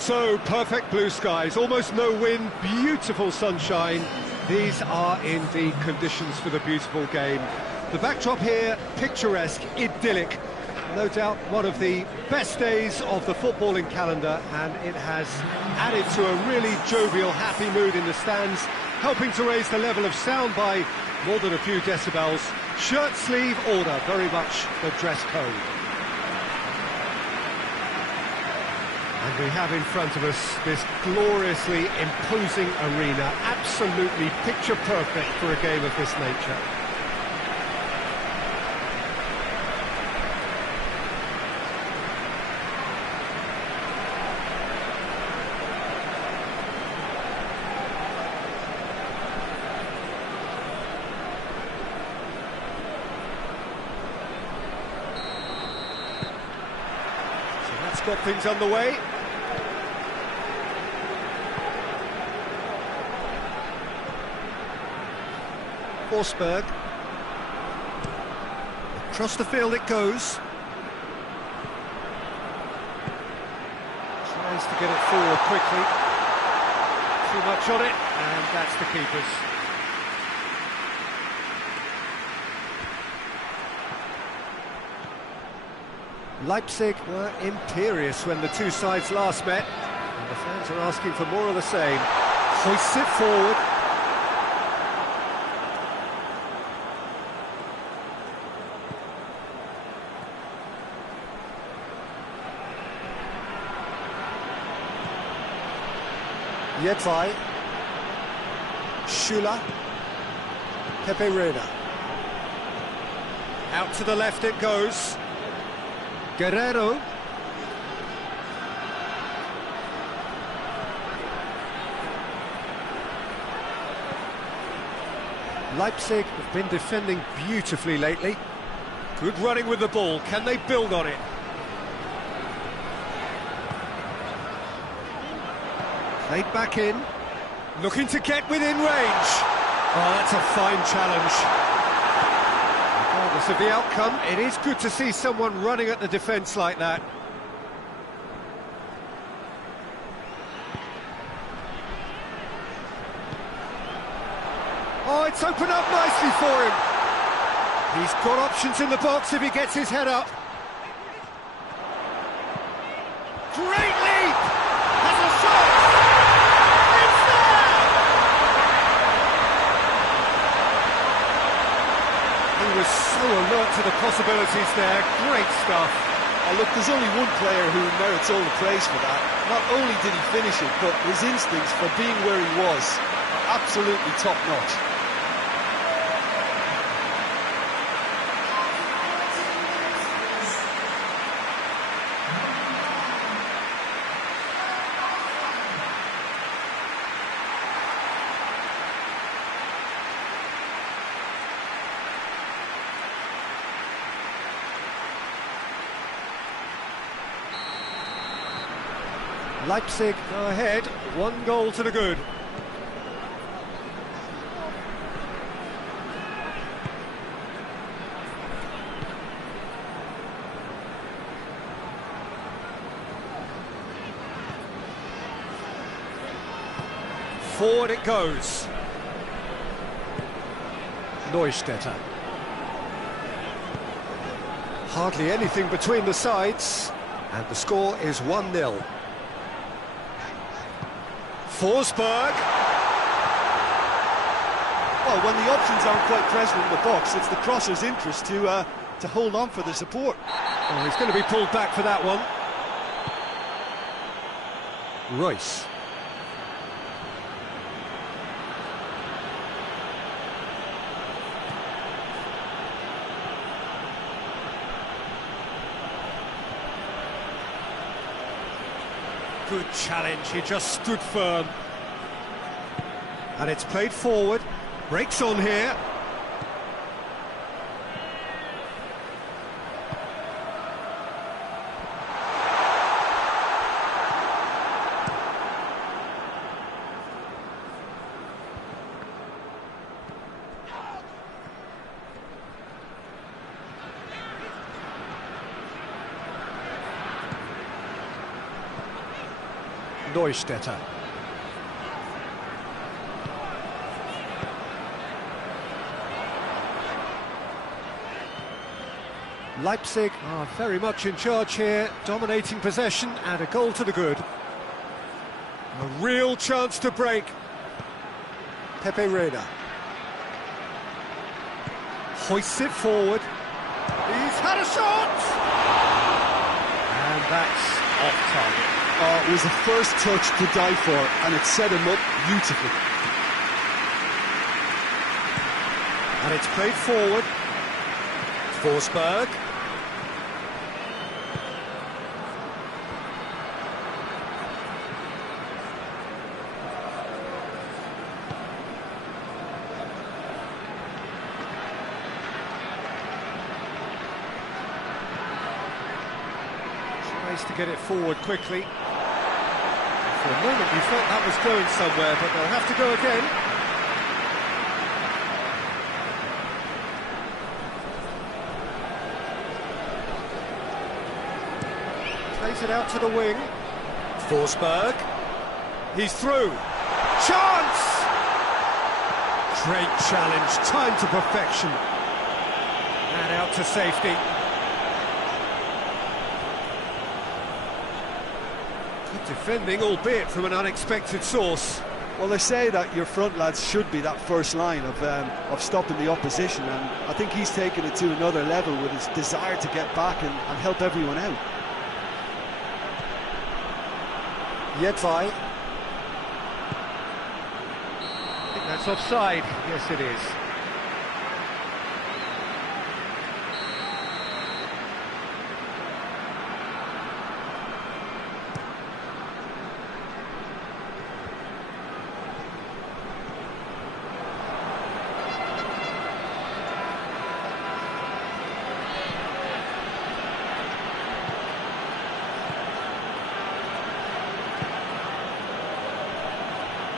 So, perfect blue skies, almost no wind, beautiful sunshine. These are indeed conditions for the beautiful game. The backdrop here, picturesque, idyllic. No doubt one of the best days of the footballing calendar, and it has added to a really jovial, happy mood in the stands, helping to raise the level of sound by more than a few decibels. Shirt sleeve order, very much the dress code. And we have in front of us this gloriously imposing arena, absolutely picture perfect for a game of this nature. So that's got things underway. Forsberg. Across the field it goes. Tries to get it forward quickly. Too much on it, and that's the keeper's. Leipzig were imperious when the two sides last met, and the fans are asking for more of the same. Hoists it forward. Jedwai, Schüller, Pepe Reina. Out to the left it goes. Guerrero. Leipzig have been defending beautifully lately. Good running with the ball. Can they build on it? Played back in, looking to get within range. Oh, that's a fine challenge. Regardless of the outcome, it is good to see someone running at the defence like that. Oh, it's opened up nicely for him. He's got options in the box if he gets his head up. Great leap! Has a shot! He was so alert to the possibilities there. Great stuff. Oh, look, there's only one player who merits all the praise for that. Not only did he finish it, but his instincts for being where he was are absolutely top-notch. Leipzig go ahead, 1 goal to the good. Forward it goes. NEUSTÄDTER. Hardly anything between the sides, and the score is 1-0. Forsberg. Well, when the options aren't quite present in the box, it's the crosser's interest to hold on for the support. Oh, he's going to be pulled back for that one. Royce. Good challenge, he just stood firm. And it's played forward, breaks on here. NEUSTÄDTER. Leipzig are very much in charge here, dominating possession and a goal to the good. A real chance to break. Pepe Reina. Hoists it forward. He's had a shot! And that's off target. Oh, it was the first touch to die for, and it set him up beautifully. And it's played forward. Forsberg. Tries to get it forward quickly. For a moment you thought that was going somewhere, but they'll have to go again. Plays it out to the wing. Forsberg. He's through. Chance! Great challenge, time to perfection. And out to safety. Good defending, albeit from an unexpected source. Well, they say that your front lads should be that first line of stopping the opposition, and I think he's taken it to another level with his desire to get back and help everyone out. Jedvaj. I think that's offside. Yes, it is.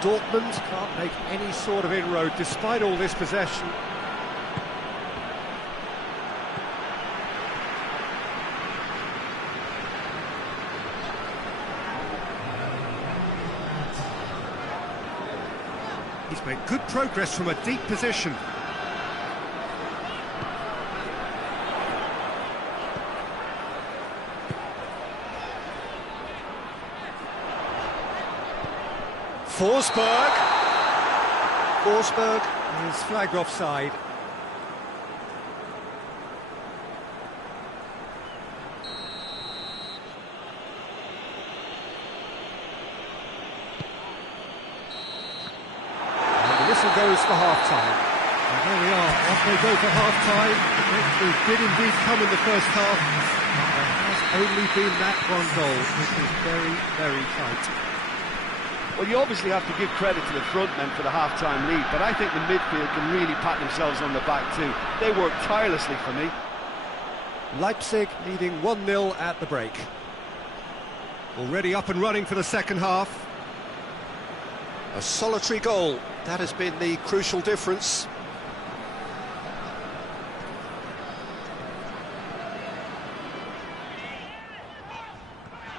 Dortmund can't make any sort of inroad despite all this possession. He's made good progress from a deep position. Forsberg is flagged offside. And the whistle goes for half-time. And there we are, off they go for half-time. It did indeed come in the first half, but there has only been that one goal, which is very, very tight. Well, you obviously have to give credit to the front men for the half-time lead, but I think the midfield can really pat themselves on the back too. They work tirelessly for me. Leipzig leading 1-0 at the break. Already up and running for the second half. A solitary goal, that has been the crucial difference.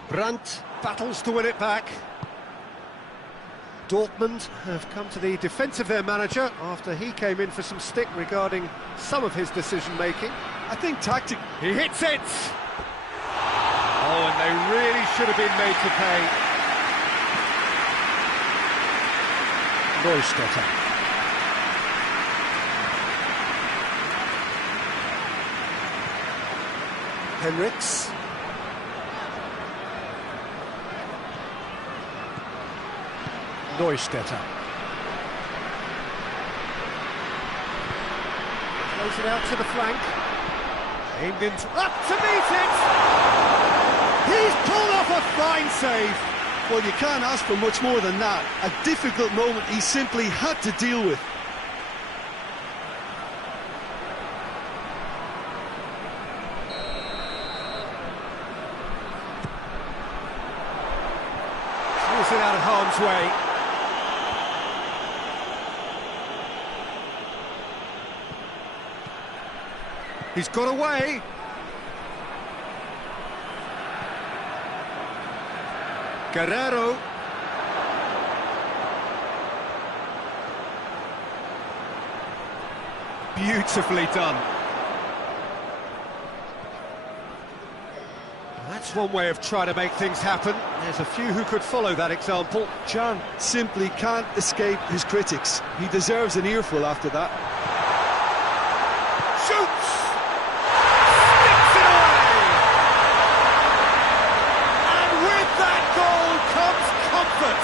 Brandt battles to win it back. Dortmund have come to the defence of their manager after he came in for some stick regarding some of his decision-making. I think tactic... He hits it! Oh, and they really should have been made to pay. NEUSTÄDTER. Henrichs. NEUSTÄDTER. Plays it out to the flank. Aimed into... Up to meet it! He's pulled off a fine save! Well, you can't ask for much more than that. A difficult moment he simply had to deal with. Pulls it out of harm's way. He's got away. Guerrero Beautifully done. That's one way of trying to make things happen. There's a few who could follow that example. Can simply can't escape his critics. He deserves an earful after that. Shoots! Sticks it away! And with that goal comes comfort.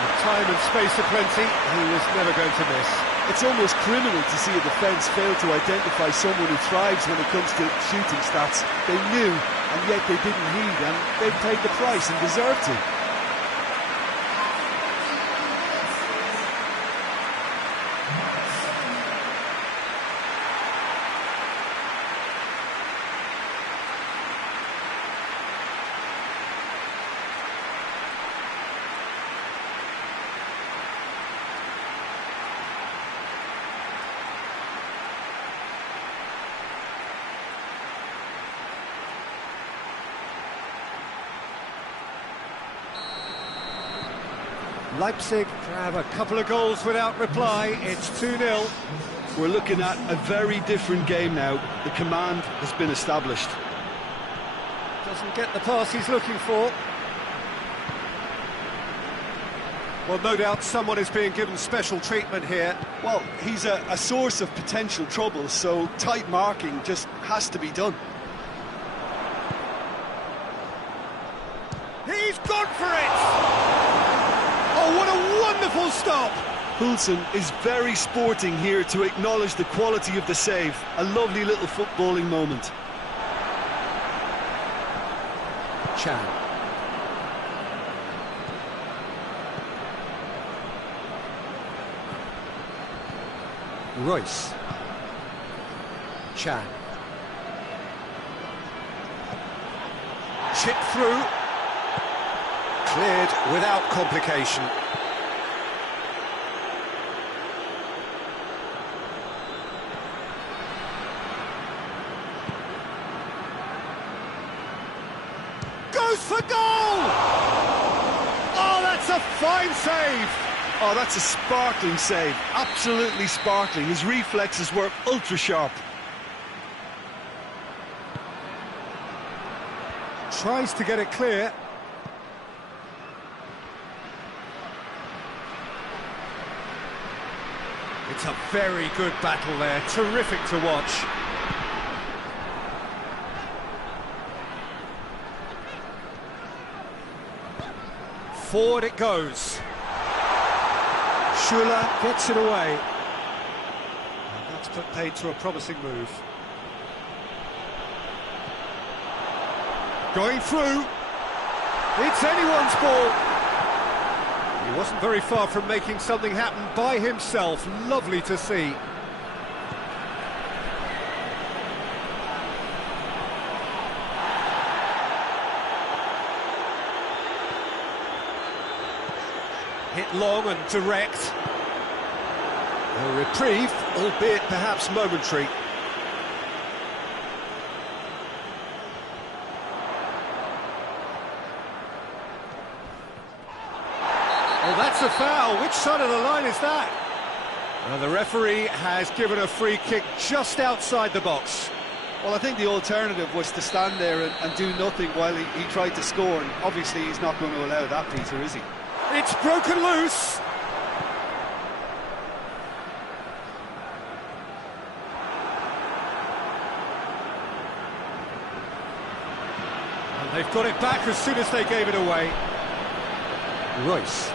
With time and space aplenty, he was never going to miss. It's almost criminal to see a defence fail to identify someone who thrives when it comes to shooting stats. They knew, and yet they didn't heed, and they paid the price and deserved to. Leipzig have a couple of goals without reply. It's 2-0. We're looking at a very different game now. The command has been established. Doesn't get the pass he's looking for. Well, no doubt someone is being given special treatment here. Well, he's a source of potential trouble, so tight marking just has to be done. He's gone for it! Oh, what a wonderful stop! Poulsen is very sporting here to acknowledge the quality of the save. A lovely little footballing moment. Chan. Royce. Chan. Chip through. Cleared without complication. Goes for goal! Oh, that's a fine save! Oh, that's a sparkling save. Absolutely sparkling. His reflexes were ultra sharp. Tries to get it clear. It's a very good battle there, terrific to watch. Forward it goes. Schuler gets it away. And that's put paid to a promising move. Going through. It's anyone's ball. He wasn't very far from making something happen by himself. Lovely to see. Hit long and direct. A reprieve, albeit perhaps momentary. Oh, that's a foul. Which side of the line is that? And the referee has given a free kick just outside the box. Well, I think the alternative was to stand there and do nothing while he tried to score, and obviously he's not going to allow that, Peter, is he? It's broken loose. And they've got it back as soon as they gave it away. Royce.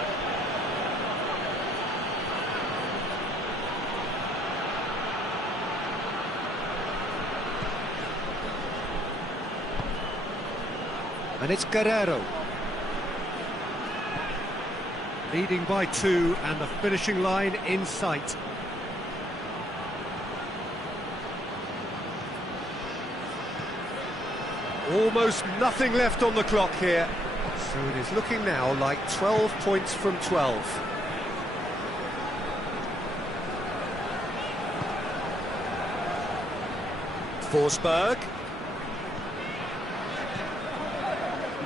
And it's Guerrero. Leading by 2 and the finishing line in sight. Almost nothing left on the clock here. So it is looking now like 12 points from 12. Forsberg.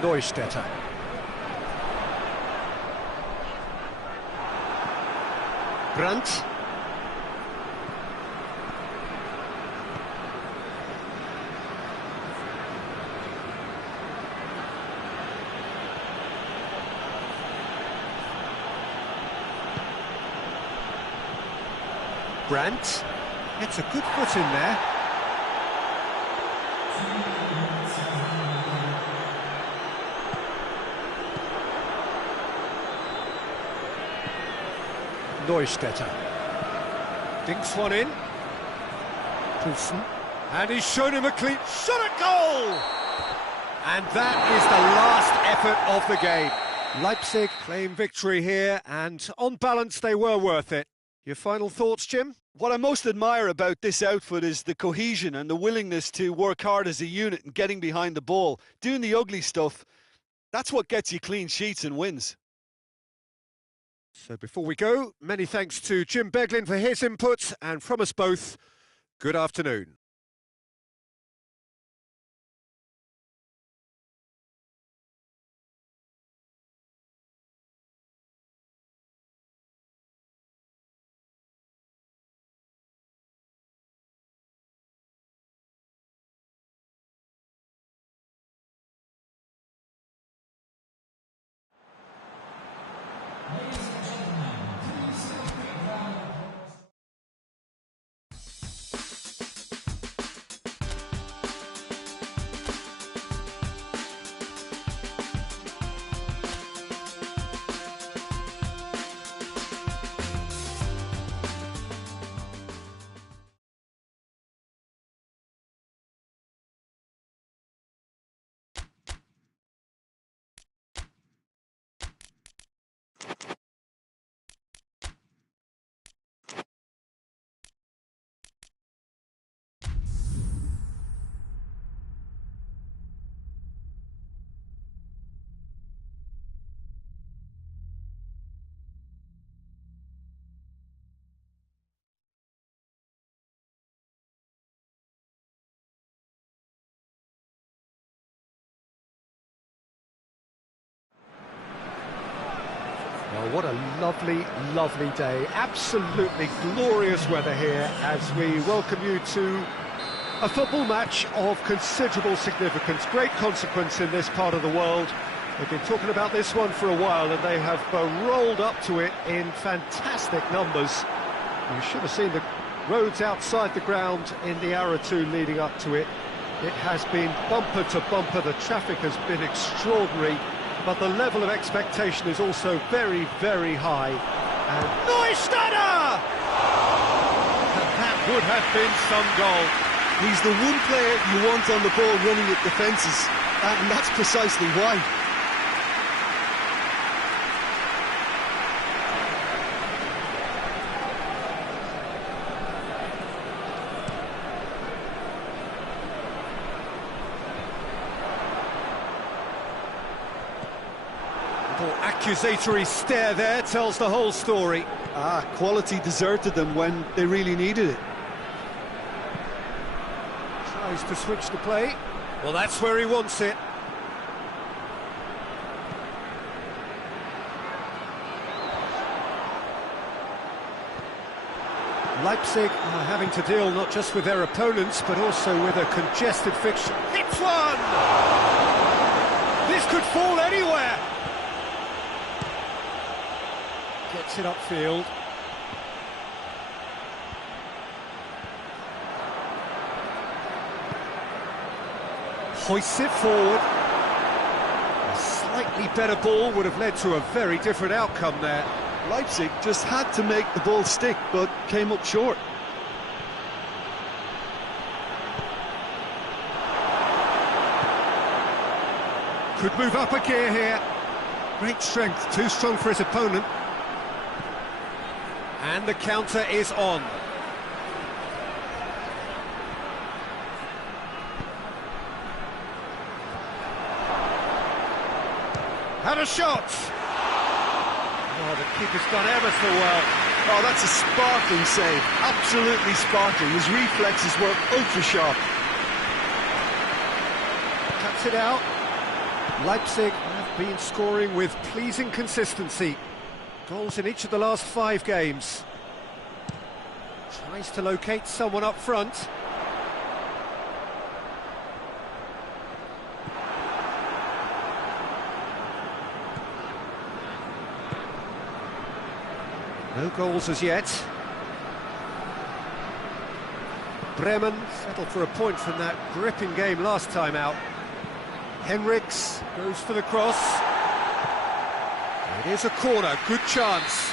NEUSTÄDTER. Brandt. Brandt gets a good foot in there. NEUSTÄDTER dinks one in. Poulsen, and he's shown him a clean shot at goal! And that is the last effort of the game. Leipzig claim victory here, and on balance they were worth it. Your final thoughts, Jim? What I most admire about this outfit is the cohesion and the willingness to work hard as a unit and getting behind the ball. Doing the ugly stuff, that's what gets you clean sheets and wins. So before we go, many thanks to Jim Beglin for his input, and from us both, good afternoon. Well, what a lovely, lovely day. Absolutely glorious weather here as we welcome you to a football match of considerable significance, great consequence in this part of the world. We've been talking about this one for a while, and they have rolled up to it in fantastic numbers. You should have seen the roads outside the ground in the hour or two leading up to it. It has been bumper to bumper. The traffic has been extraordinary, but the level of expectation is also very, very high. And NEUSTÄDTER! That would have been some goal. He's the one player you want on the ball running at defences, and that's precisely why. Accusatory stare there tells the whole story. Quality deserted them when they really needed it. Tries to switch the play. Well, that's where he wants it. Leipzig are having to deal not just with their opponents, but also with a congested fixture. Hits one! This could fall anywhere! Gets it upfield. Hoists it forward. A slightly better ball would have led to a very different outcome there. Leipzig just had to make the ball stick, but came up short. Could move up a gear here. Great strength, too strong for his opponent. And the counter is on. Had a shot! Oh, the keeper's done ever so well. Oh, that's a sparkling save. Absolutely sparkling. His reflexes were ultra-sharp. Cuts it out. Leipzig have been scoring with pleasing consistency. Goals in each of the last 5 games. Tries to locate someone up front. No goals as yet. Bremen settled for a point from that gripping game last time out. Henriks goes for the cross. It is a corner, good chance.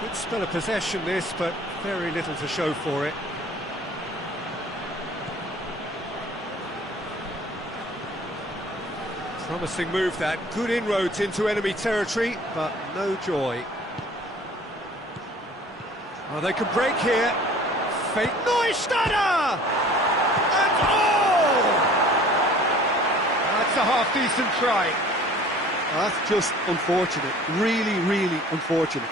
Good spell of possession this, but very little to show for it. Promising move that, good inroads into enemy territory, but no joy. Oh, they can break here. Fake NEUSTÄDTER! And oh! That's a half-decent try. That's just unfortunate, really, really unfortunate.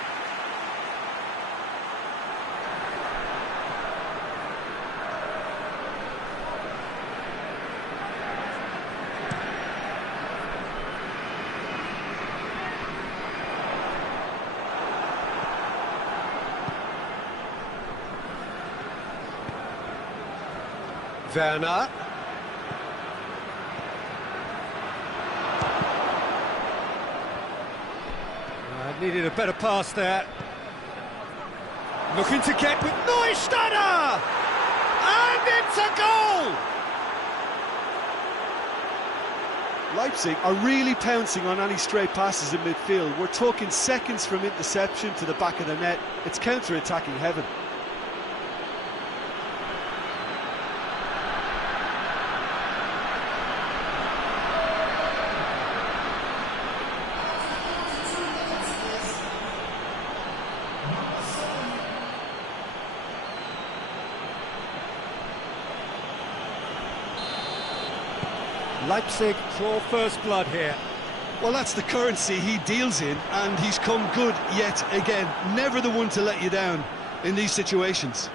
Werner. Needed a better pass there. Looking to get with NEUSTÄDTER! And it's a goal! Leipzig are really pouncing on any stray passes in midfield. We're talking seconds from interception to the back of the net. It's counter-attacking heaven. Leipzig draw first blood here. Well, that's the currency he deals in, and he's come good yet again. Never the one to let you down in these situations.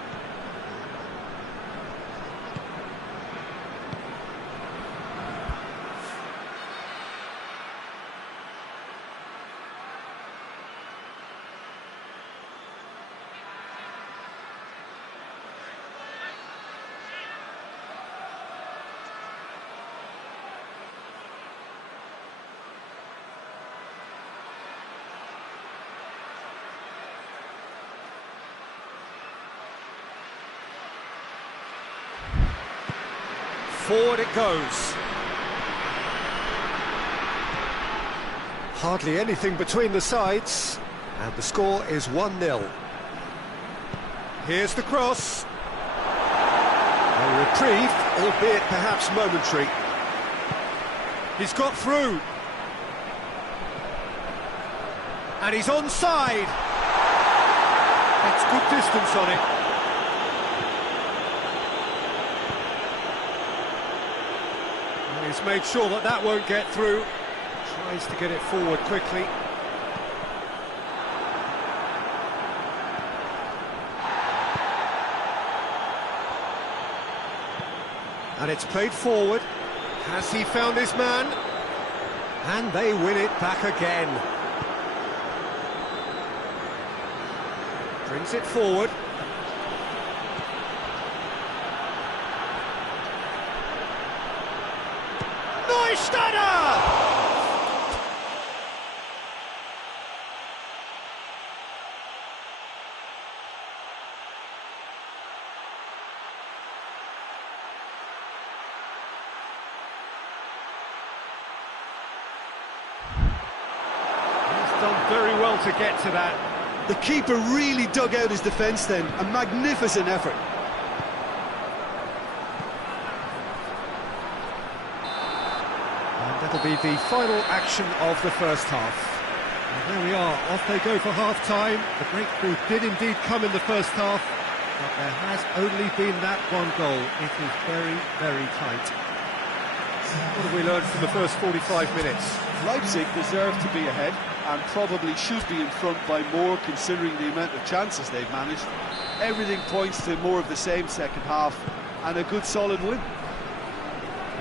Forward it goes. Hardly anything between the sides, and the score is 1-0. Here's the cross. A reprieve, albeit perhaps momentary. He's got through. And he's onside. That's good distance on it. He's made sure that that won't get through. Tries to get it forward quickly. And it's played forward. Has he found his man? And they win it back again. Brings it forward. NEUSTÄDTER! He's done very well to get to that. The keeper really dug out his defence then. A magnificent effort. That'll be the final action of the first half. And there we are, off they go for half-time. The breakthrough did indeed come in the first half, but there has only been that one goal. It is very, very tight. What have we learned from the first 45 minutes? Leipzig deserve to be ahead and probably should be in front by more, considering the amount of chances they've managed. Everything points to more of the same second half, and a good solid win.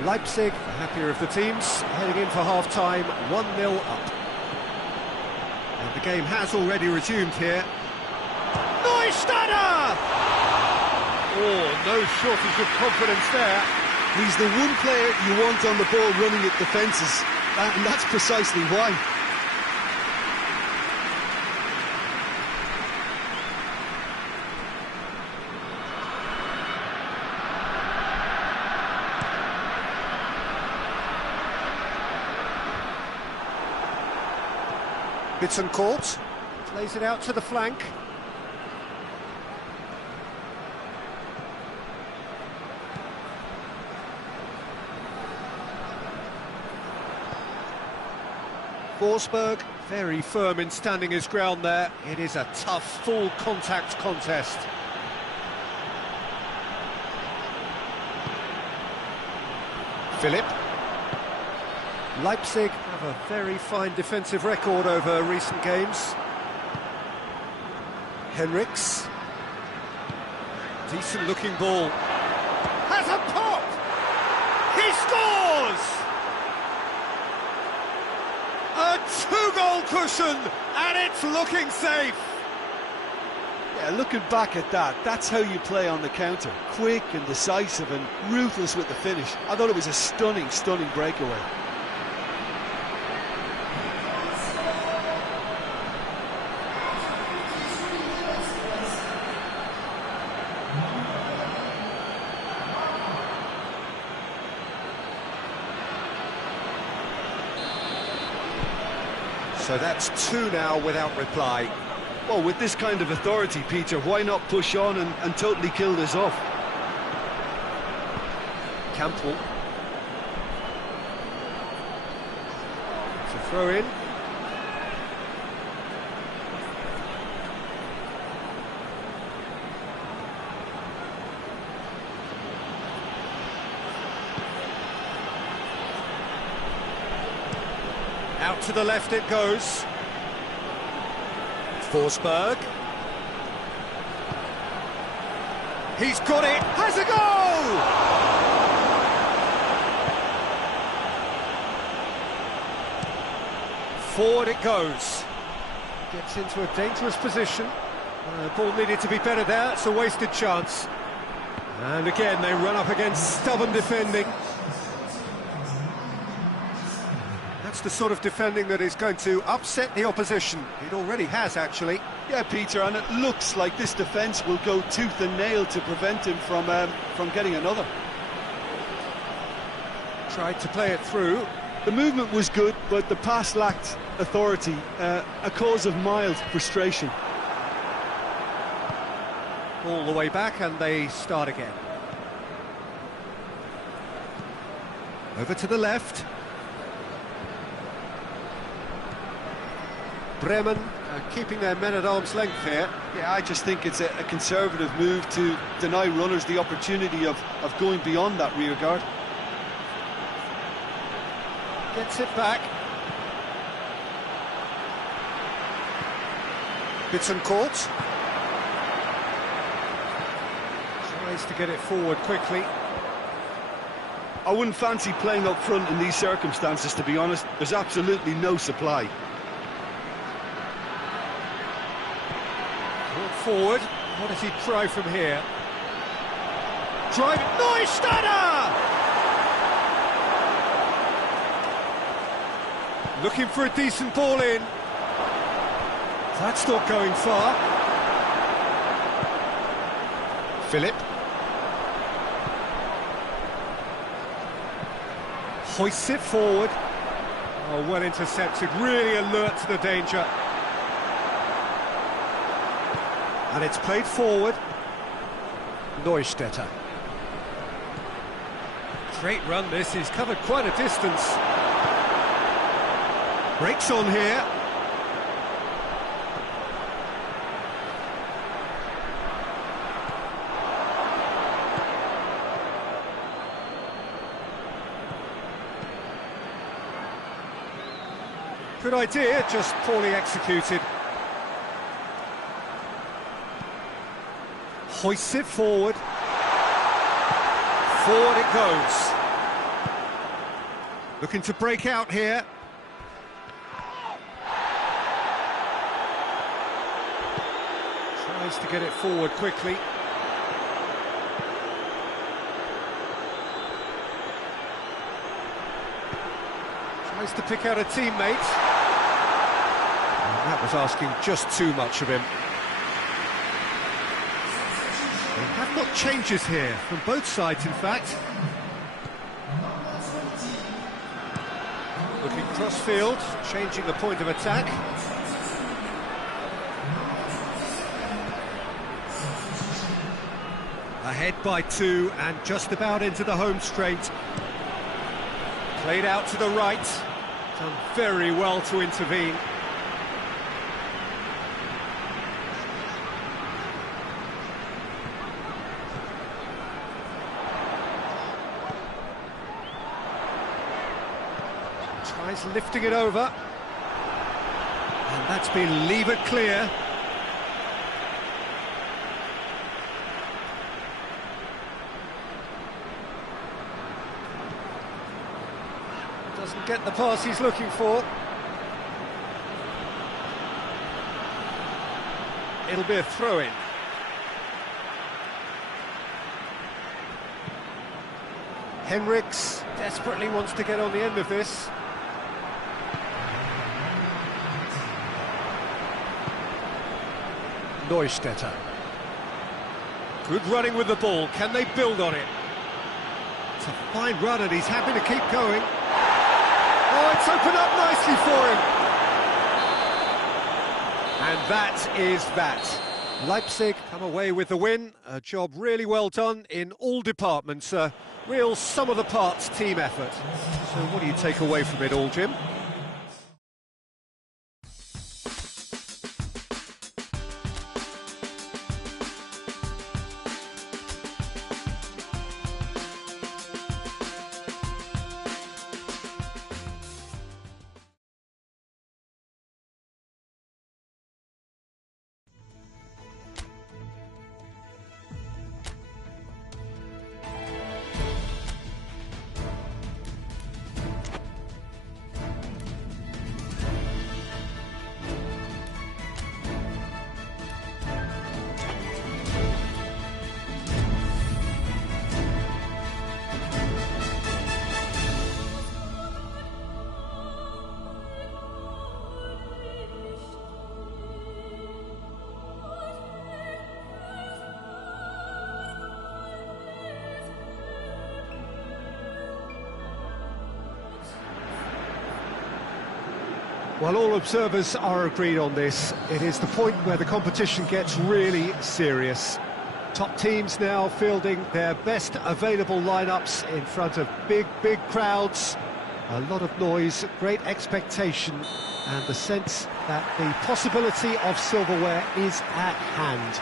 Leipzig, the happier of the teams, heading in for half-time, 1-0 up. And the game has already resumed here. NEUSTÄDTER! Oh, no shortage of confidence there. He's the one player you want on the ball running at defences, and that's precisely why. Bittencourt plays it out to the flank. Forsberg, very firm in standing his ground there. It is a tough, full contact contest. Philip. Leipzig have a very fine defensive record over recent games. Henrichs. Decent looking ball. Has a pop! He scores! A two-goal cushion, and it's looking safe. Yeah, looking back at that, that's how you play on the counter. Quick and decisive and ruthless with the finish. I thought it was a stunning, stunning breakaway. So that's two now without reply. Well, with this kind of authority, Peter, why not push on and totally kill this off? Campbell. It's a throw in. Out to the left it goes. Forsberg. He's got it. Has a goal! Forward it goes. Gets into a dangerous position. The ball needed to be better there. It's a wasted chance. And again, they run up against stubborn defending. That's the sort of defending that is going to upset the opposition. It already has, actually. Yeah, Peter, and it looks like this defence will go tooth and nail to prevent him from getting another. Tried to play it through. The movement was good, but the pass lacked authority, a cause of mild frustration. All the way back, and they start again. Over to the left. Bremen keeping their men at arm's length here. Yeah, I just think it's a conservative move to deny runners the opportunity of going beyond that rear guard. Gets it back. Bittencourt. Tries to get it forward quickly. I wouldn't fancy playing up front in these circumstances, to be honest. There's absolutely no supply. Forward. What does he try from here? Drive. NEUSTÄDTER! Looking for a decent ball in. That's not going far. Philip. Hoists it forward. Oh, well intercepted. Really alert to the danger. And it's played forward. NEUSTÄDTER. Great run this, he's covered quite a distance. Breaks on here. Good idea, just poorly executed. Hoists it forward. Forward it goes. Looking to break out here. Tries to get it forward quickly. Tries to pick out a teammate. And that was asking just too much of him. They have got changes here, from both sides in fact. Looking cross-field, changing the point of attack. Ahead by 2 and just about into the home straight. Played out to the right. Done very well to intervene. Tries lifting it over. And that's been levered clear. Doesn't get the pass he's looking for. It'll be a throw-in. Henriks desperately wants to get on the end of this. NEUSTÄDTER. Good running with the ball. Can they build on it? It's a fine run and he's happy to keep going. Oh, it's opened up nicely for him. And that is that. Leipzig come away with the win. A job really well done in all departments. A real sum-of-the-parts team effort. So what do you take away from it all, Jim? Well, all observers are agreed on this. It is the point where the competition gets really serious. Top teams now fielding their best available lineups in front of big crowds. A lot of noise, great expectation, and the sense that the possibility of silverware is at hand.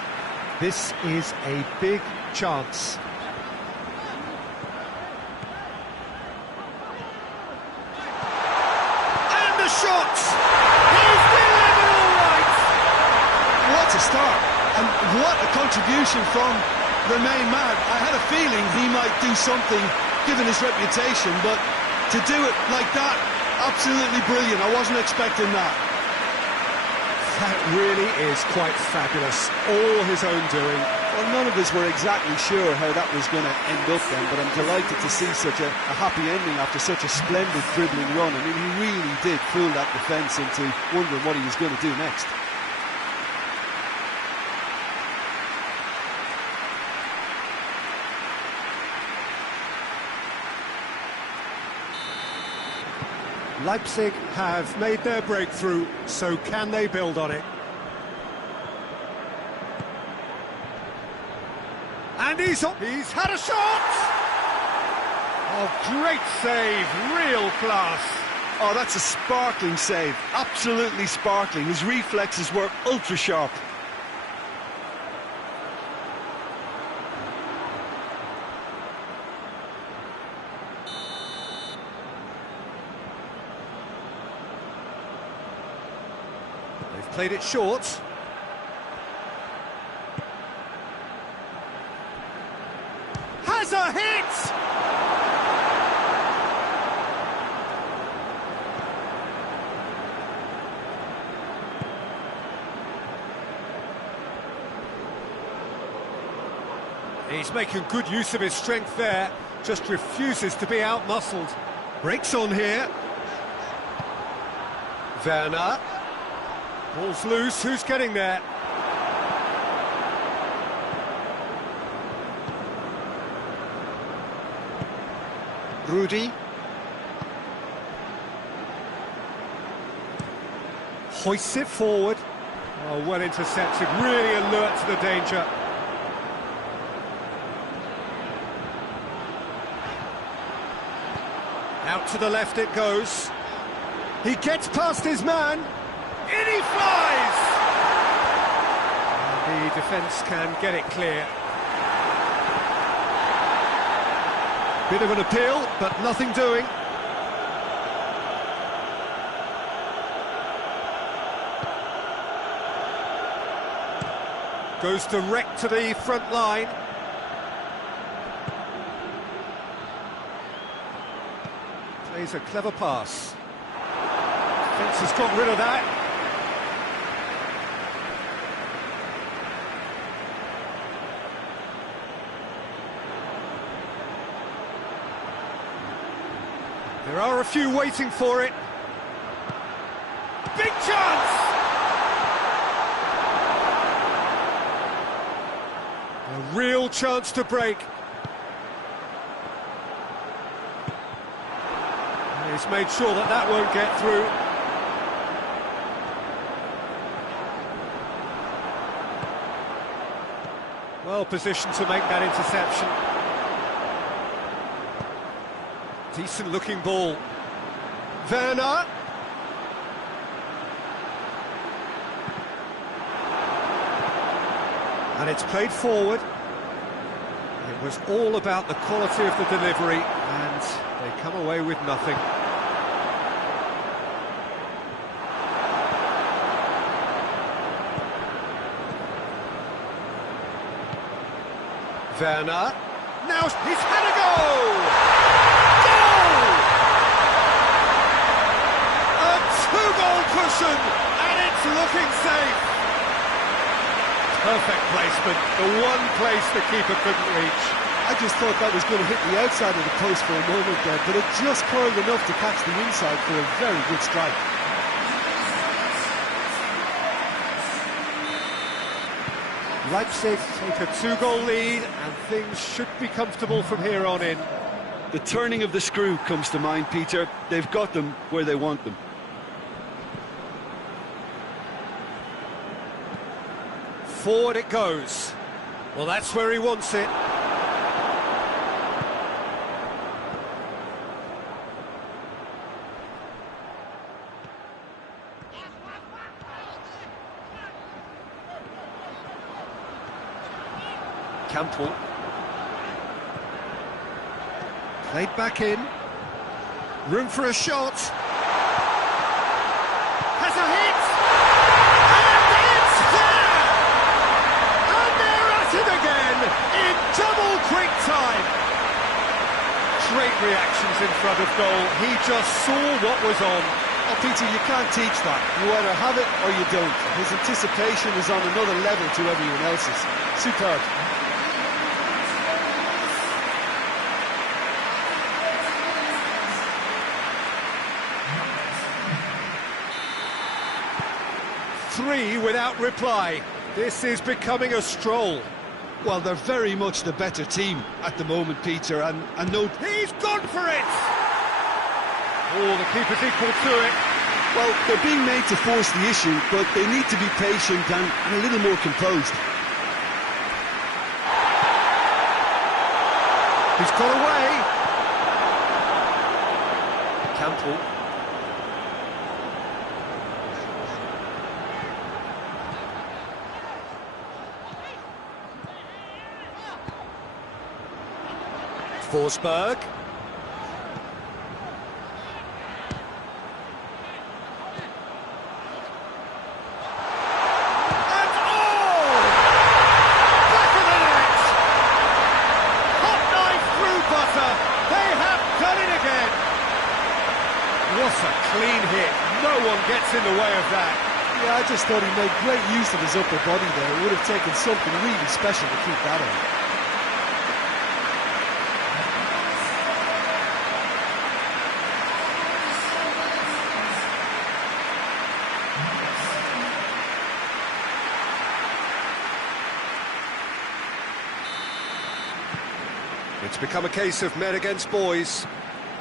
This is a big chance. Shot! He's delivered all right! What a start, and what a contribution from the main man. I had a feeling he might do something, given his reputation, but to do it like that, absolutely brilliant. I wasn't expecting that. That really is quite fabulous. All his own doing. Well, none of us were exactly sure how that was going to end up then, but I'm delighted to see such a happy ending after such a splendid dribbling run. I mean, he really did fool that defence into wondering what he was going to do next. Leipzig have made their breakthrough, so can they build on it? And he's had a shot! Oh, great save, real class. Oh, that's a sparkling save, absolutely sparkling. His reflexes were ultra sharp. They've played it short. Has a hit! He's making good use of his strength there, just refuses to be out-muscled. Breaks on here. Werner. Ball's loose, who's getting there? Rudy. Hoists it forward. Oh, well intercepted, really alert to the danger. Out to the left it goes. He gets past his man. In he flies! And the defence can get it clear. Bit of an appeal, but nothing doing. Goes direct to the front line. Plays a clever pass. Defence has got rid of that. There are a few waiting for it. Big chance! A real chance to break. He's made sure that that won't get through. Well positioned to make that interception. Decent looking ball. Werner. And it's played forward. It was all about the quality of the delivery, and they come away with nothing. Werner. Now he's had a goal! Goal! A two-goal cushion, and it's looking safe. Perfect placement, the one place the keeper couldn't reach. I just thought that was going to hit the outside of the post for a moment there, but it just curled enough to catch the inside for a very good strike. Leipzig take a two-goal lead, and things should be comfortable from here on in. The turning of the screw comes to mind, Peter. They've got them where they want them. Forward it goes. Well, that's where he wants it. Campbell. Played back in. Room for a shot. Has a hit! And it's there! And they're at it again in double quick time. Great reactions in front of goal. He just saw what was on. Oh, Peter, you can't teach that. You either have it or you don't. His anticipation is on another level to everyone else's. Superb. Three without reply. This is becoming a stroll. Well, they're very much the better team at the moment, Peter, and no... He's gone for it! Oh, the keeper's equal to it. Well, they're being made to force the issue, but they need to be patient and a little more composed. He's got away. Campbell. Forsberg. What a clean hit. No one gets in the way of that. Yeah, I just thought he made great use of his upper body there. It would have taken something really special to keep that on. It's become a case of men against boys.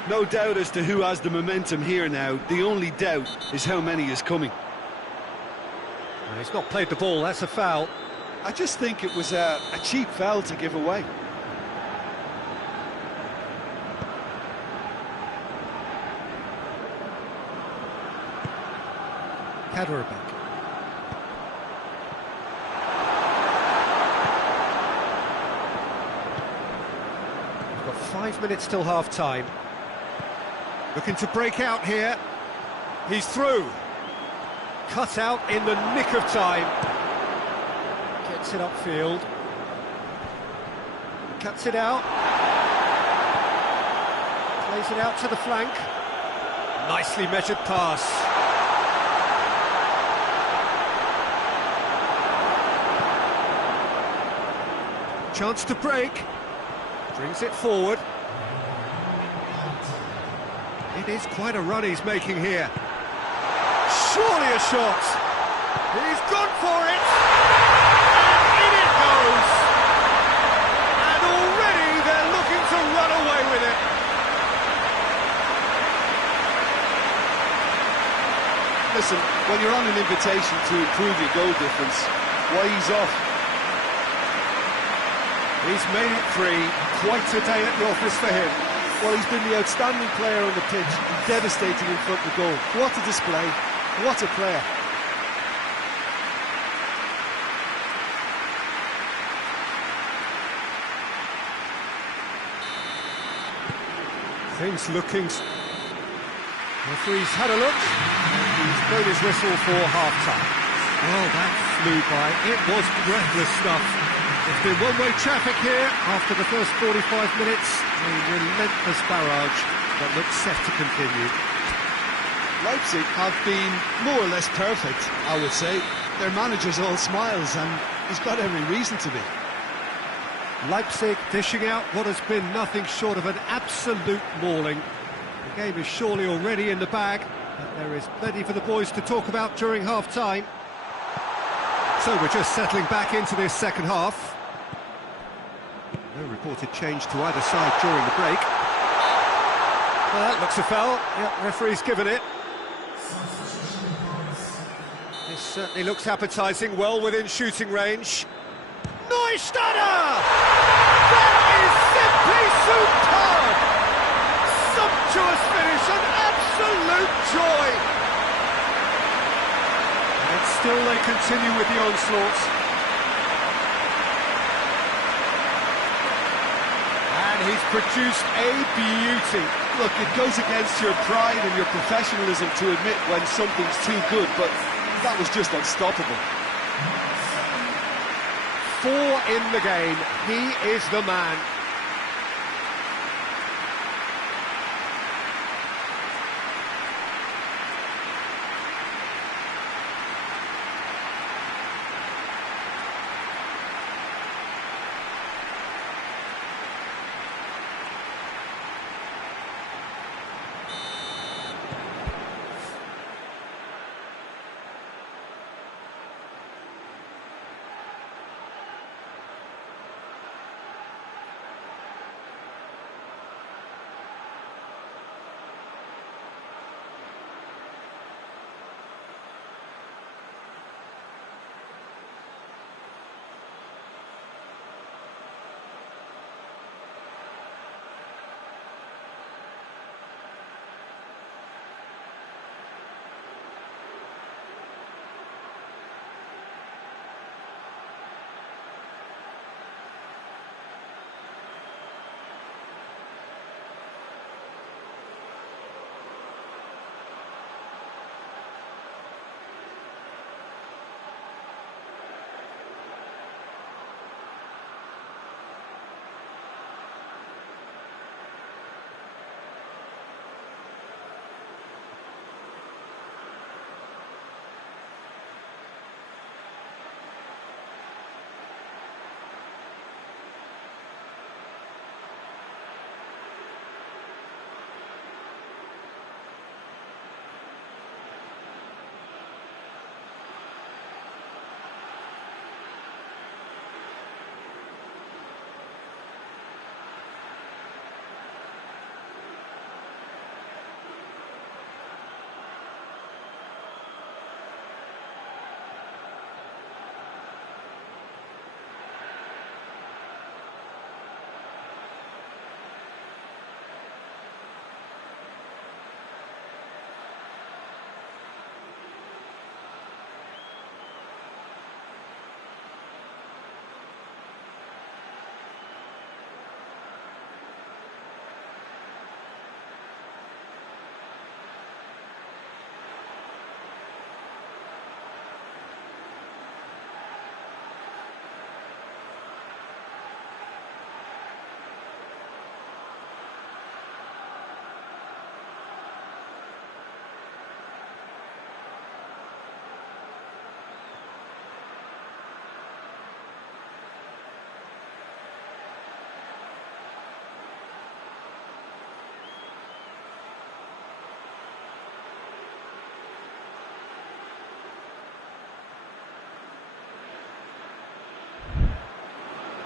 No doubt as to who has the momentum here now. The only doubt is how many is coming. He's not played the ball, that's a foul. I just think it was a cheap foul to give away. Kaderabek. We've got 5 minutes till half-time. Looking to break out here. He's through. Cut out in the nick of time. Gets it upfield. Cuts it out. Plays it out to the flank. Nicely measured pass. Chance to break. Brings it forward. It is quite a run he's making here. Surely a shot. He's gone for it. And in it goes. And already they're looking to run away with it. Listen, when you're on an invitation to improve your goal difference, why ease off? He's made it 3. Quite a day at the office for him. Well, he's been the outstanding player on the pitch, devastating in front of the goal. What a display, what a player. Things looking... Referee's had a look, and he's blown his whistle for half-time. Well, that flew by. It was breathless stuff. It's been one-way traffic here after the first 45 minutes. A relentless barrage that looks set to continue. Leipzig have been more or less perfect, I would say. Their manager's all smiles, and he's got every reason to be. Leipzig dishing out what has been nothing short of an absolute mauling. The game is surely already in the bag, but there is plenty for the boys to talk about during half-time. So we're just settling back into this second half. No reported change to either side during the break. Well, that looks a foul. Yeah, referee's given it. This certainly looks appetising, well within shooting range. NEUSTÄDTER! That is simply superb! Sumptuous finish, an absolute joy! And still they continue with the onslaught. And he's produced a beauty. Look, it goes against your pride and your professionalism to admit when something's too good, but that was just unstoppable. 4 in the game. He is the man.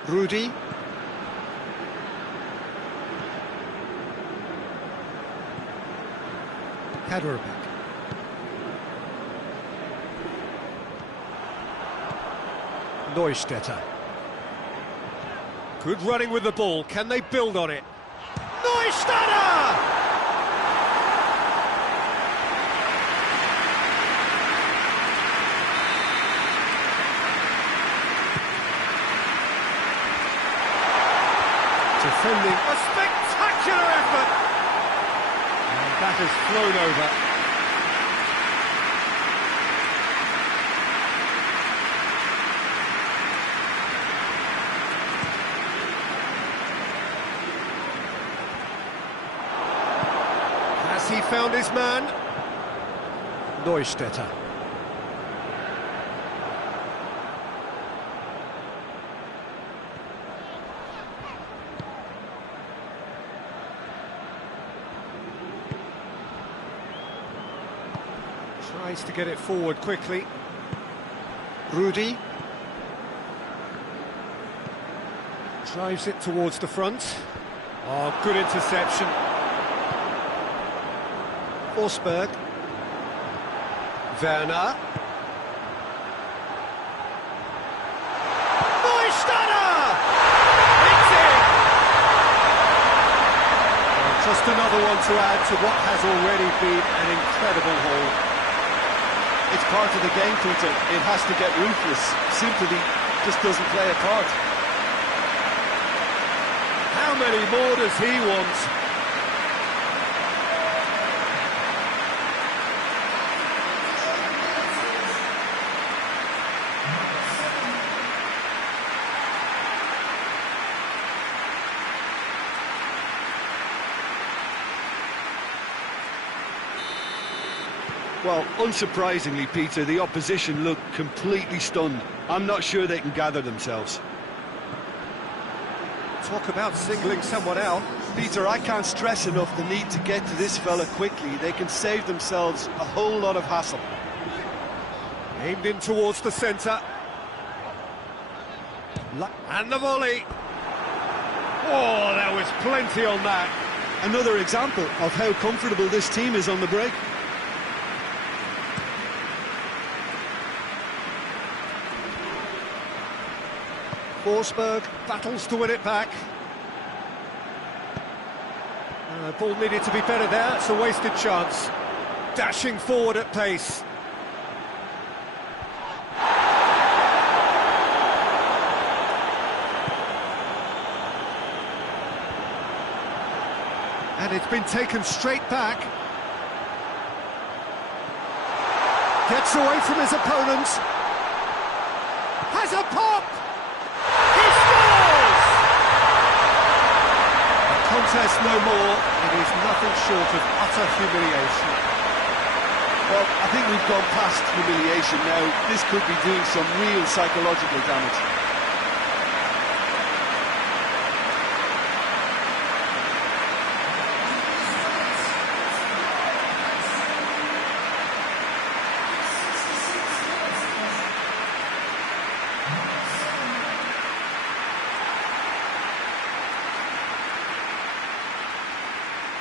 Rudy. Kaderabek. NEUSTÄDTER. Good running with the ball. Can they build on it? NEUSTÄDTER! Defending a spectacular effort! And that has flown over. Has he found his man? NEUSTÄDTER. Tries to get it forward quickly. Rudy. Drives it towards the front. Oh, good interception. Forsberg. Werner. NEUSTÄDTER! It's in! Well, just another one to add to what has already been an incredible haul. It's part of the game, Peter. It has to get ruthless. Sympathy just doesn't play a part. How many more does he want? Well, unsurprisingly, Peter, the opposition look completely stunned. I'm not sure they can gather themselves. Talk about singling someone out. Peter, I can't stress enough the need to get to this fella quickly. They can save themselves a whole lot of hassle. Aimed in towards the centre. And the volley. Oh, there was plenty on that. Another example of how comfortable this team is on the break. Forsberg battles to win it back. Ball needed to be better there, it's a wasted chance. Dashing forward at pace. And it's been taken straight back. Gets away from his opponent. Has a pop! Contest no more, it is nothing short of utter humiliation. Well, I think we've gone past humiliation now. This could be doing some real psychological damage.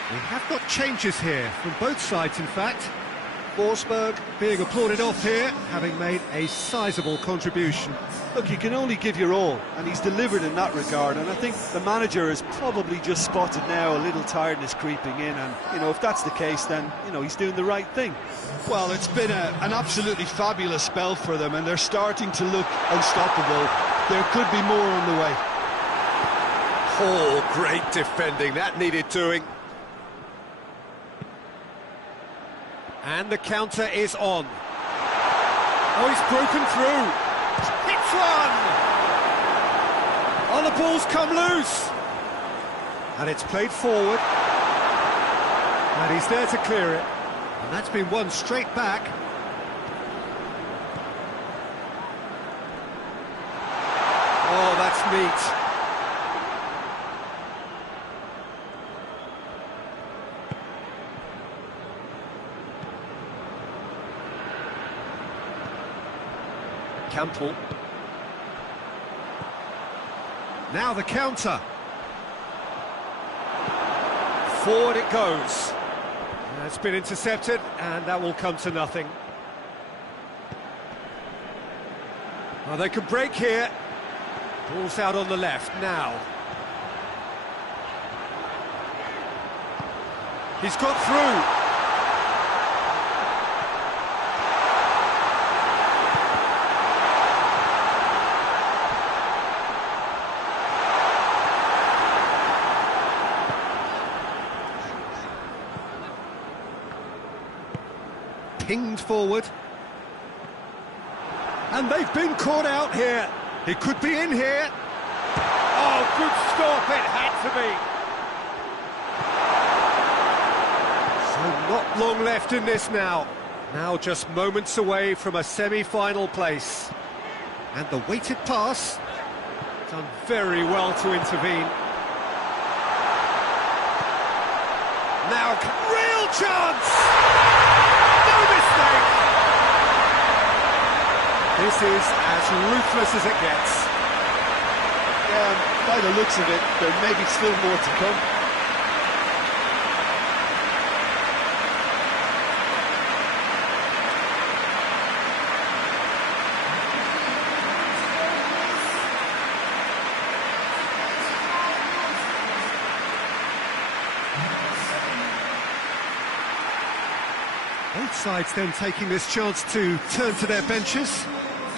We have got changes here, from both sides in fact. Forsberg being applauded off here, having made a sizable contribution. Look, you can only give your all, and he's delivered in that regard, and I think the manager has probably just spotted now a little tiredness creeping in, and, you know, if that's the case, then, you know, he's doing the right thing. Well, it's been an absolutely fabulous spell for them, and they're starting to look unstoppable. There could be more on the way. Oh, great defending, that needed doing. And the counter is on. Oh, he's broken through. Hits one! Oh, the ball's come loose. And it's played forward. And he's there to clear it. And that's been won straight back. Oh, that's neat. Campbell. Now the counter. Forward it goes. It's been intercepted, and that will come to nothing. Well, they could break here. Ball's out on the left now. He's got through. Pinged forward. And they've been caught out here. It could be in here. Oh, good stop, it had to be. So not long left in this now. Now just moments away from a semi-final place. And the weighted pass, done very well to intervene. Now, real chance! No mistake! This is as ruthless as it gets. Yeah, by the looks of it, there may be still more to come. Both sides then taking this chance to turn to their benches.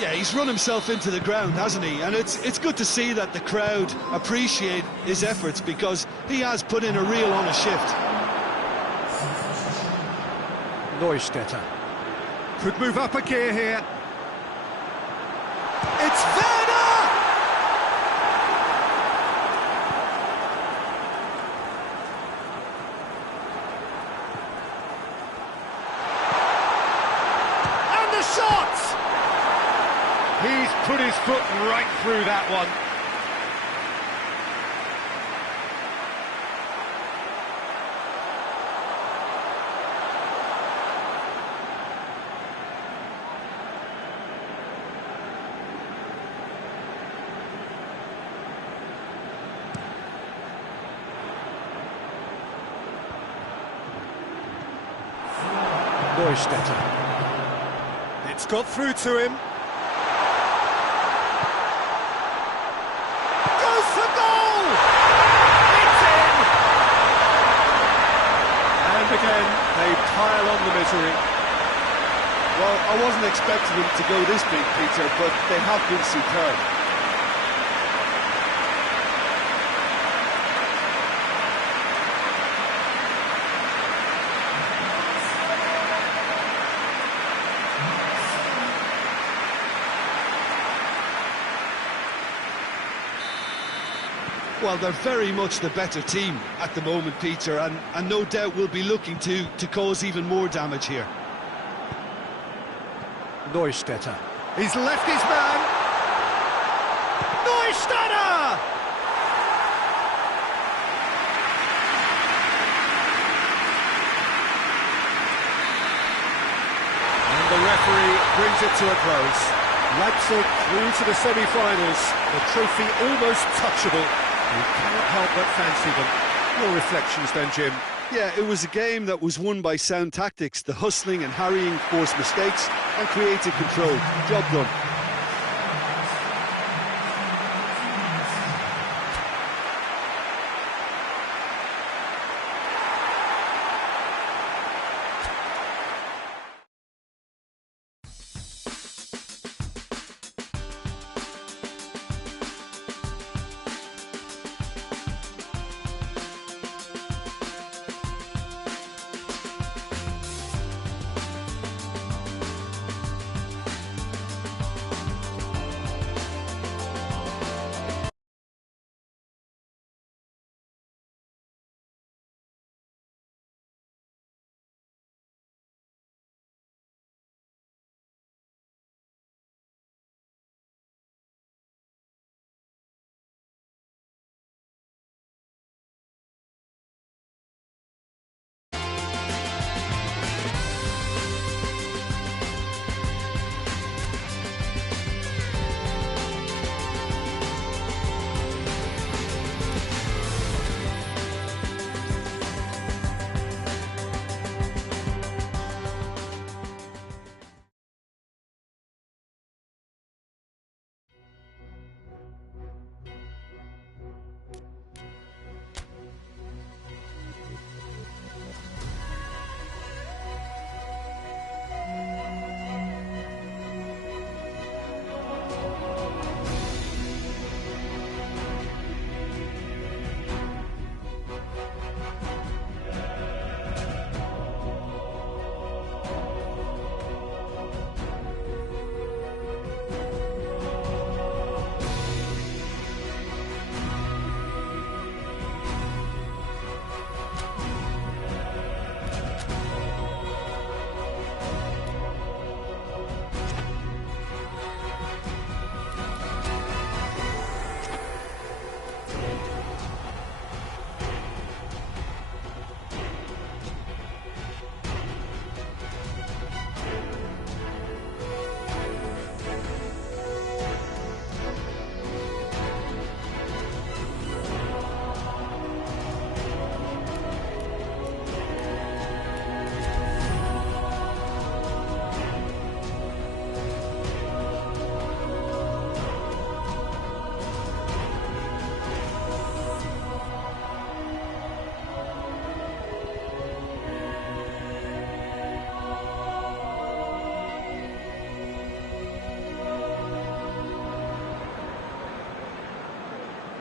Yeah, he's run himself into the ground, hasn't he? And it's good to see that the crowd appreciate his efforts, because he has put in a real honest shift. NEUSTÄDTER could move up a gear here. It's Werner! And the shot! He's put his foot right through that one. NEUSTÄDTER. It's got through to him. Goes for goal! It's in! And again, they pile on the misery. Well, I wasn't expecting them to go this big, Peter, but they have been superb. Well, they're very much the better team at the moment, Peter, and no doubt will be looking to cause even more damage here. NEUSTÄDTER. He's left his man. NEUSTÄDTER! And the referee brings it to a close. Leipzig through to the semi-finals. The trophy almost touchable. You cannot help but fancy them. Your reflections then, Jim? Yeah, it was a game that was won by sound tactics. The hustling and harrying forced mistakes and created control. Job done.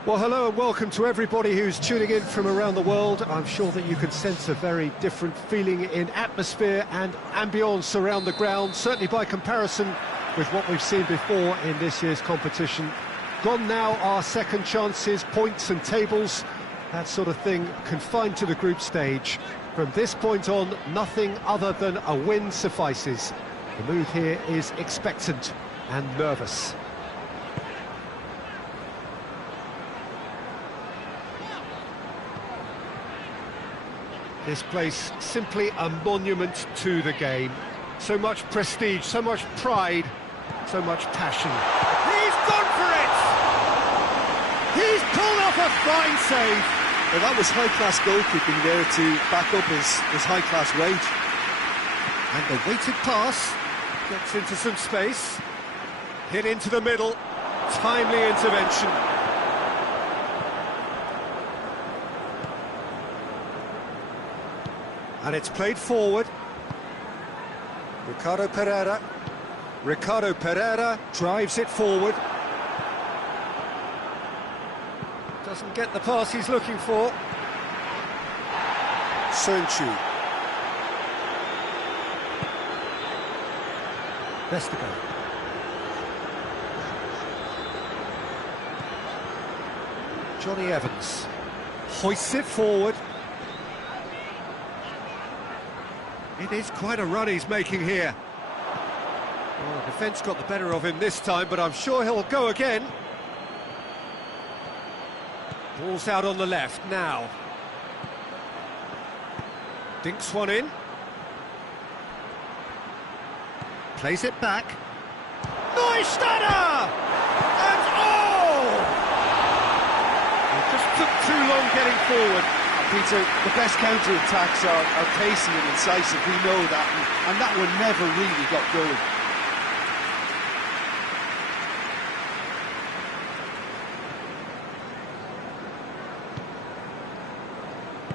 Well, hello and welcome to everybody who's tuning in from around the world. I'm sure that you can sense a very different feeling in atmosphere and ambience around the ground, certainly by comparison with what we've seen before in this year's competition. Gone now are second chances, points and tables, that sort of thing confined to the group stage. From this point on, nothing other than a win suffices. The mood here is expectant and nervous. This place simply a monument to the game. So much prestige, so much pride, so much passion. He's gone for it! He's pulled off a fine save. Well, that was high-class goalkeeping there to back up his high-class rage. And the weighted pass gets into some space. Hit into the middle. Timely intervention. And it's played forward. Ricardo Pereira drives it forward. Doesn't get the pass he's looking for. Sonchu. Vestergaard. Johnny Evans hoists it forward. It is quite a run he's making here. Well, the defence got the better of him this time, but I'm sure he'll go again. Ball's out on the left now. Dinks one in. Plays it back. NEUSTÄDTER! And it just took too long getting forward. Peter, the best counter-attacks are pacey and incisive, we know that, and that one never really got going.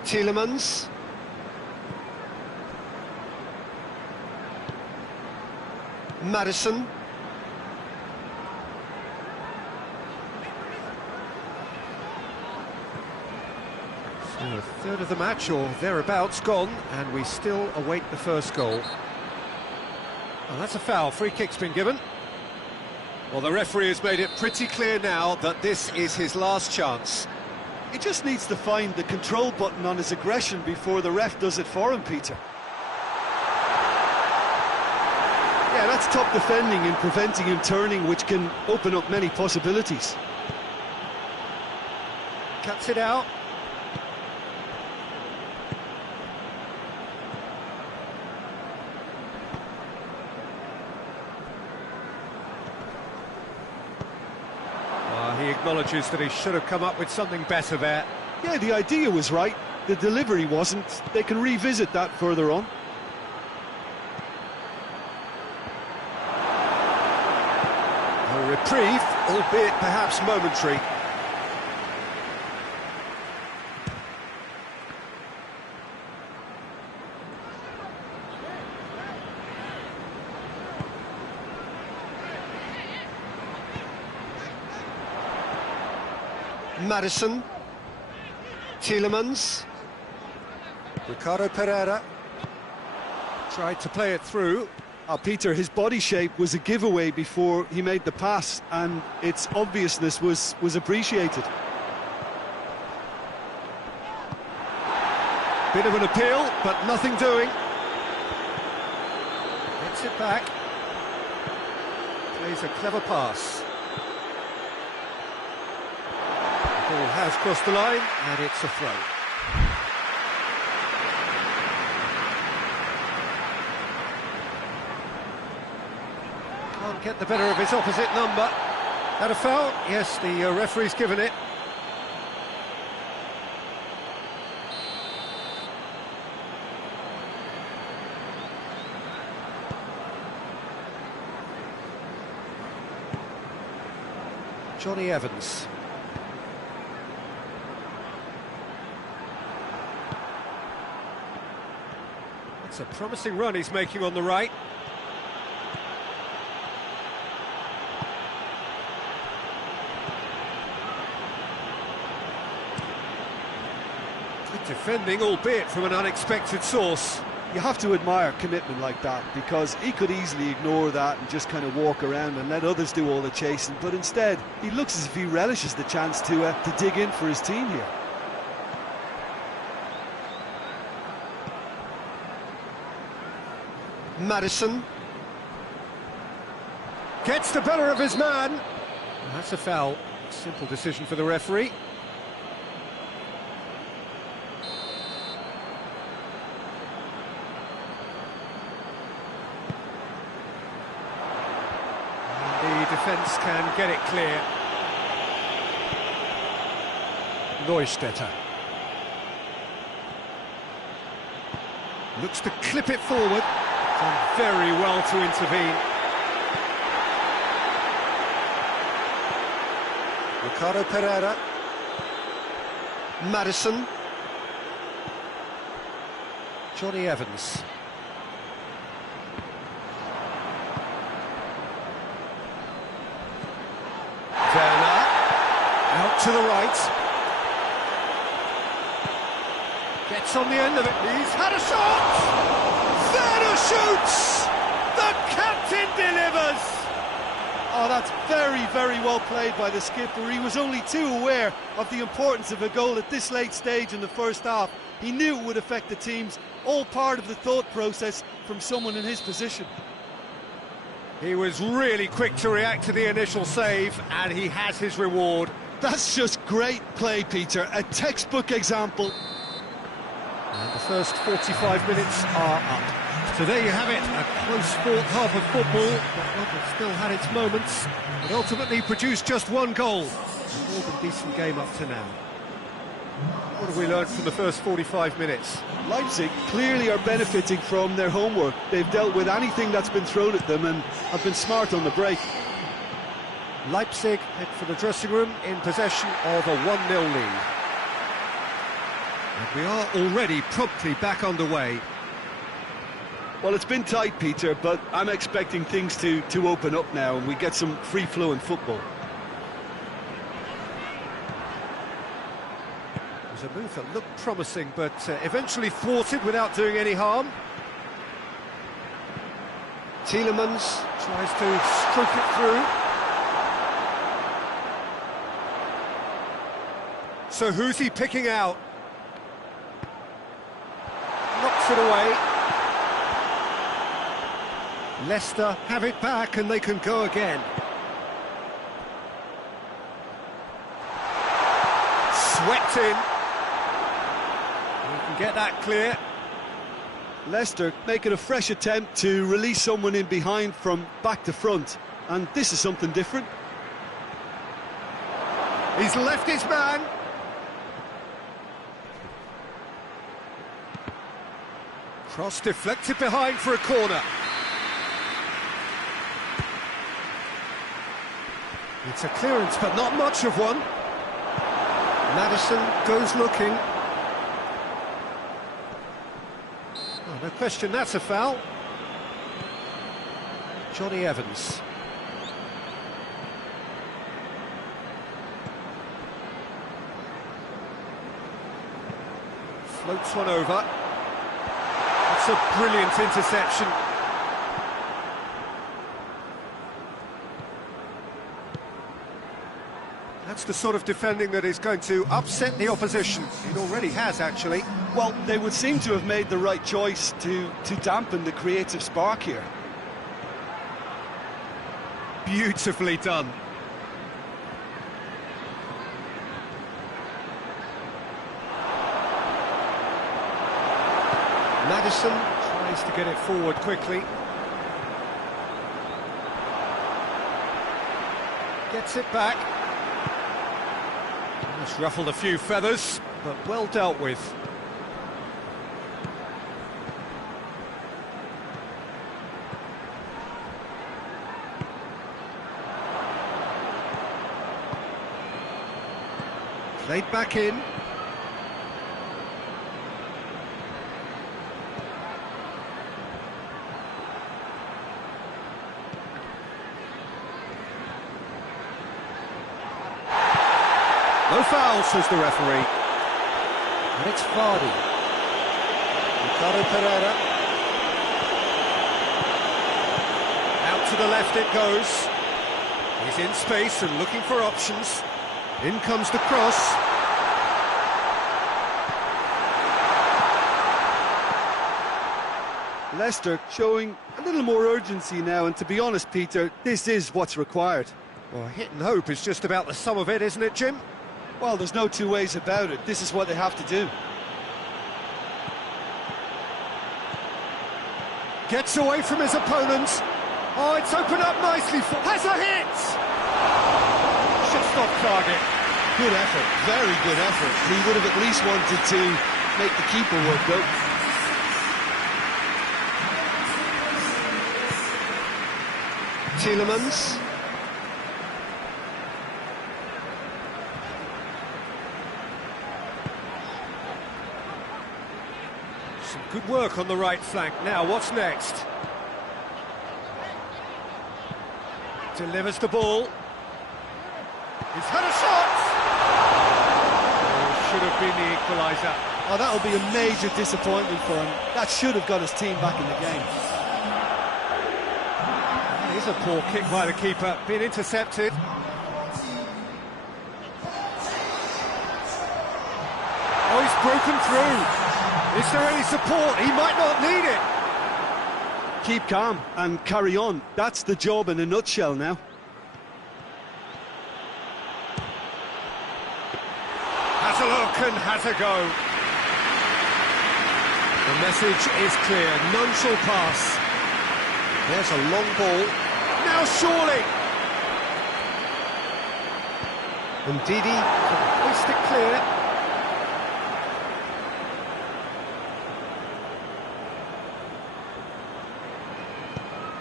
Tielemans. Madison. So a third of the match, or thereabouts, gone, and we still await the first goal. Well, that's a foul. Free kick's been given. Well, the referee has made it pretty clear now that this is his last chance. He just needs to find the control button on his aggression before the ref does it for him, Peter. Yeah, that's top defending and preventing him turning, which can open up many possibilities. Cuts it out. He acknowledges that he should have come up with something better there. Yeah, the idea was right, the delivery wasn't. They can revisit that further on. A reprieve, albeit perhaps momentary. Madison, Tielemans, Ricardo Pereira tried to play it through. Peter, his body shape was a giveaway before he made the pass, and its obviousness was appreciated. Bit of an appeal, but nothing doing. Gets it back. Plays a clever pass. Ball has crossed the line, and it's a throw. Can't get the better of his opposite number. Had a foul? Yes, the referee's given it. Johnny Evans. It's a promising run he's making on the right. Defending, albeit from an unexpected source. You have to admire commitment like that, because he could easily ignore that and just kind of walk around and let others do all the chasing, but instead he looks as if he relishes the chance to dig in for his team here. Maddison gets the better of his man. That's a foul. Simple decision for the referee. The defence can get it clear. NEUSTÄDTER looks to clip it forward. Done very well to intervene. Ricardo Pereira. Maddison. Johnny Evans. Werner. Out to the right. Gets on the end of it. He's had a shot! Werner shoots! The captain delivers! Oh, that's very, very well played by the skipper. He was only too aware of the importance of a goal at this late stage in the first half. He knew it would affect the teams, all part of the thought process from someone in his position. He was really quick to react to the initial save, and he has his reward. That's just great play, Peter. A textbook example. And the first 45 minutes are up. So there you have it, a close fought half of football, but one that still had its moments, but ultimately produced just one goal. A more than decent game up to now. What have we learned from the first 45 minutes? Leipzig clearly are benefiting from their homework. They've dealt with anything that's been thrown at them and have been smart on the break. Leipzig head for the dressing room in possession of a 1-0 lead. And we are already promptly back underway. Well, it's been tight, Peter, but I'm expecting things to open up now and we get some free-flowing football. It was a move that looked promising, but eventually thwarted without doing any harm. Tielemans tries to stroke it through. So who's he picking out? Knocks it away. Leicester have it back and they can go again. Swept in. We can get that clear. Leicester making a fresh attempt to release someone in behind from back to front, and this is something different. He's left his man. Cross deflected behind for a corner. It's a clearance, but not much of one. Maddison goes looking. Oh, no question, that's a foul. Johnny Evans. Floats one over. That's a brilliant interception. That's the sort of defending that is going to upset the opposition. It already has, actually. Well, they would seem to have made the right choice to dampen the creative spark here. Beautifully done. Maddison tries to get it forward quickly. Gets it back. It's ruffled a few feathers, but well dealt with. Played back in. No foul, says the referee. And it's Vardy. Ricardo Pereira. Out to the left it goes. He's in space and looking for options. In comes the cross. Leicester showing a little more urgency now, and to be honest, Peter, this is what's required. Well, hit and hope is just about the sum of it, isn't it, Jim? Well, there's no two ways about it. This is what they have to do. Gets away from his opponent. Oh, it's opened up nicely for... Has a hit! Just off target. Good effort, very good effort. He would have at least wanted to make the keeper work, though. Tielemans. Some good work on the right flank. Now, what's next? Delivers the ball. He's had a shot! Oh, should have been the equaliser. Oh, that'll be a major disappointment for him. That should have got his team back in the game. That is a poor kick by the keeper, being intercepted. Oh, he's broken through. Is there any support? He might not need it. Keep calm and carry on. That's the job in a nutshell now. Has a look and has a go. The message is clear, none shall pass. There's a long ball. Now surely! And Didi can hoist it clear.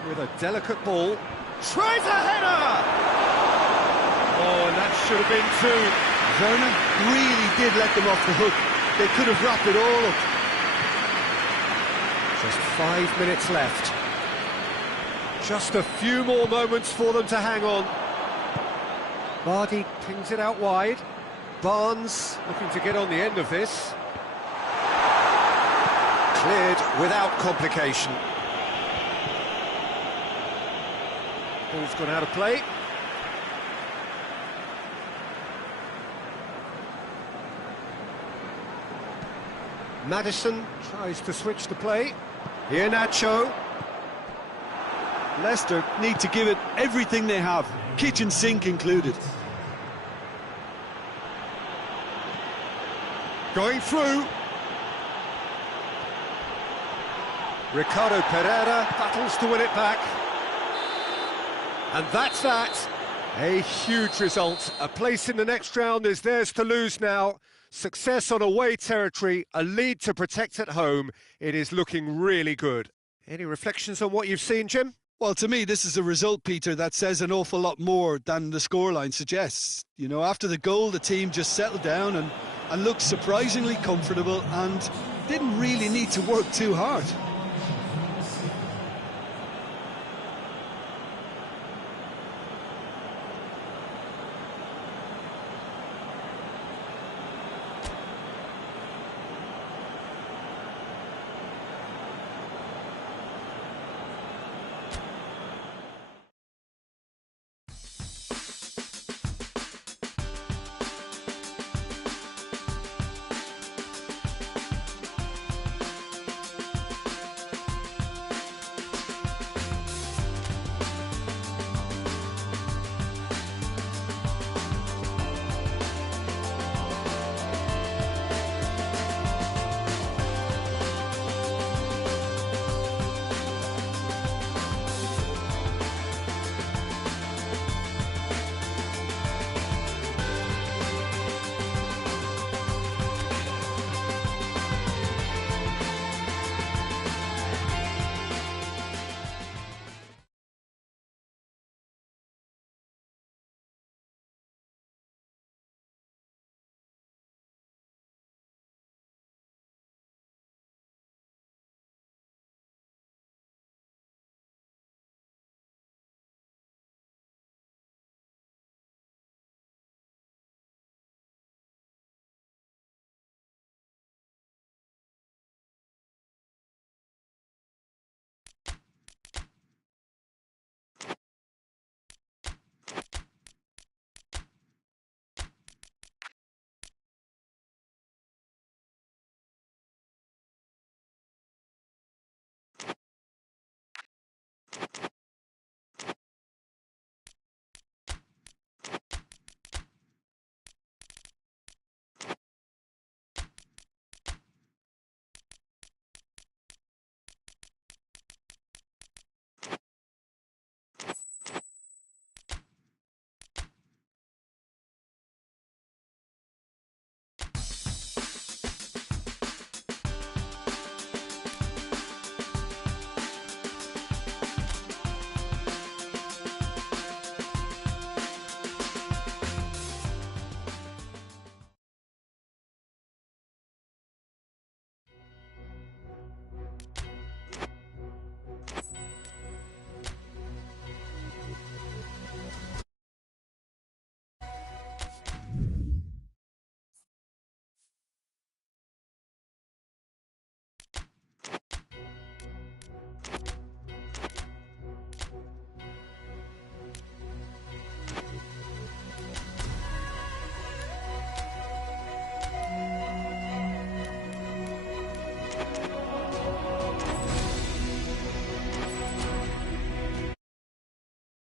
With a delicate ball. Tries a header! Oh, and that should have been two. Vernon really did let them off the hook. They could have wrapped it all up. Just 5 minutes left. Just a few more moments for them to hang on. Vardy pings it out wide. Barnes looking to get on the end of this. Cleared without complication. Ball's gone out of play. Maddison tries to switch the play. Here Nacho. Leicester need to give it everything they have, kitchen sink included. Going through. Ricardo Pereira battles to win it back. And that's that. A huge result. A place in the next round is theirs to lose now. Success on away territory, a lead to protect at home. It is looking really good. Any reflections on what you've seen, Jim? Well, to me, this is a result, Peter, that says an awful lot more than the scoreline suggests. You know, after the goal, the team just settled down and looked surprisingly comfortable and didn't really need to work too hard.